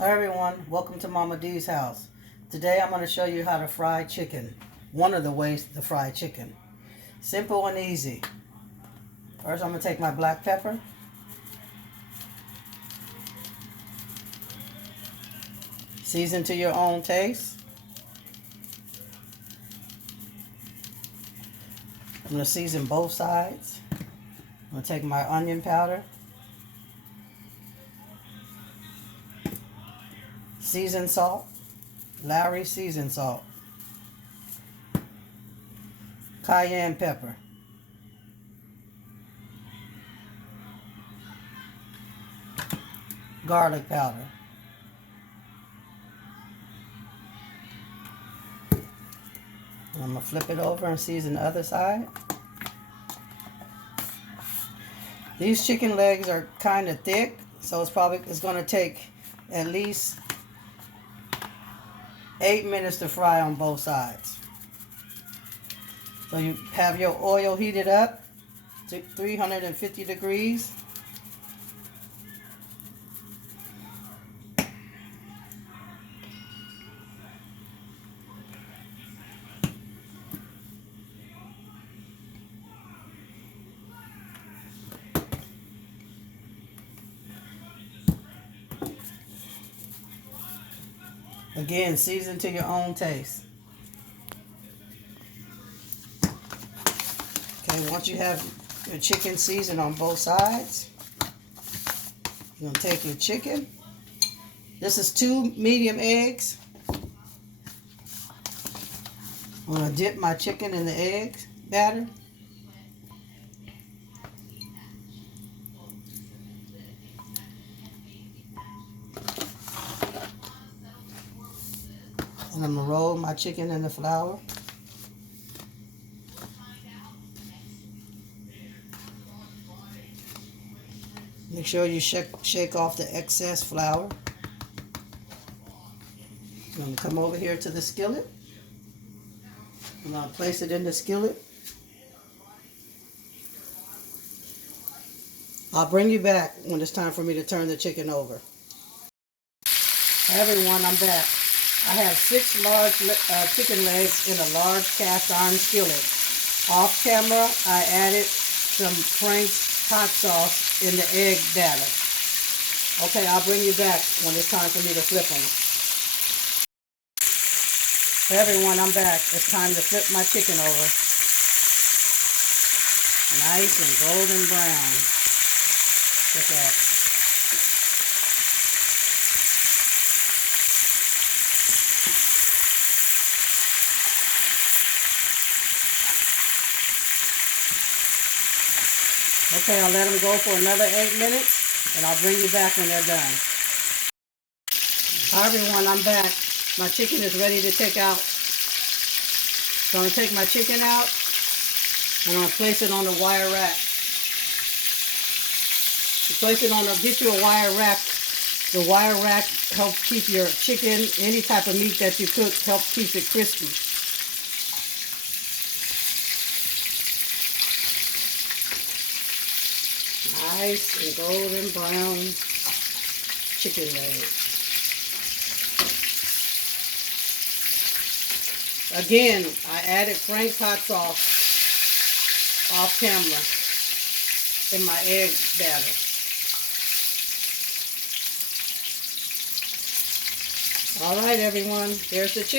Hi everyone, welcome to Mama D's house. Today I'm going to show you how to fry chicken. One of the ways to fry chicken. Simple and easy. First I'm going to take my black pepper. Season to your own taste. I'm going to season both sides. I'm going to take my onion powder. Seasoned salt. Lawry seasoned salt. Cayenne pepper. Garlic powder. I'm going to flip it over and season the other side. These chicken legs are kind of thick, so it's going to take at least 8 minutes to fry on both sides. So you have your oil heated up to 350 degrees. Again, season to your own taste. Okay, once you have your chicken seasoned on both sides, you're going to take your chicken. This is 2 medium eggs. I'm going to dip my chicken in the egg batter. And I'm going to roll my chicken in the flour. Make sure you shake off the excess flour. I'm going to come over here to the skillet. I'm going to place it in the skillet. I'll bring you back when it's time for me to turn the chicken over. Hi everyone, I'm back. I have 6 large chicken legs in a large cast iron skillet. Off camera, I added some Frank's hot sauce in the egg batter. Okay, I'll bring you back when it's time for me to flip them. Hey everyone, I'm back. It's time to flip my chicken over. Nice and golden brown. Look at that. Okay, I'll let them go for another 8 minutes, and I'll bring you back when they're done. Hi everyone, I'm back. My chicken is ready to take out. So I'm going to take my chicken out, and I'm going to place it on the wire rack. You place it on get you a wire rack. The wire rack helps keep your chicken, any type of meat that you cook, helps keep it crispy. Nice and golden brown chicken legs. Again, I added Frank's hot sauce off camera in my egg batter. All right, everyone, there's the chicken.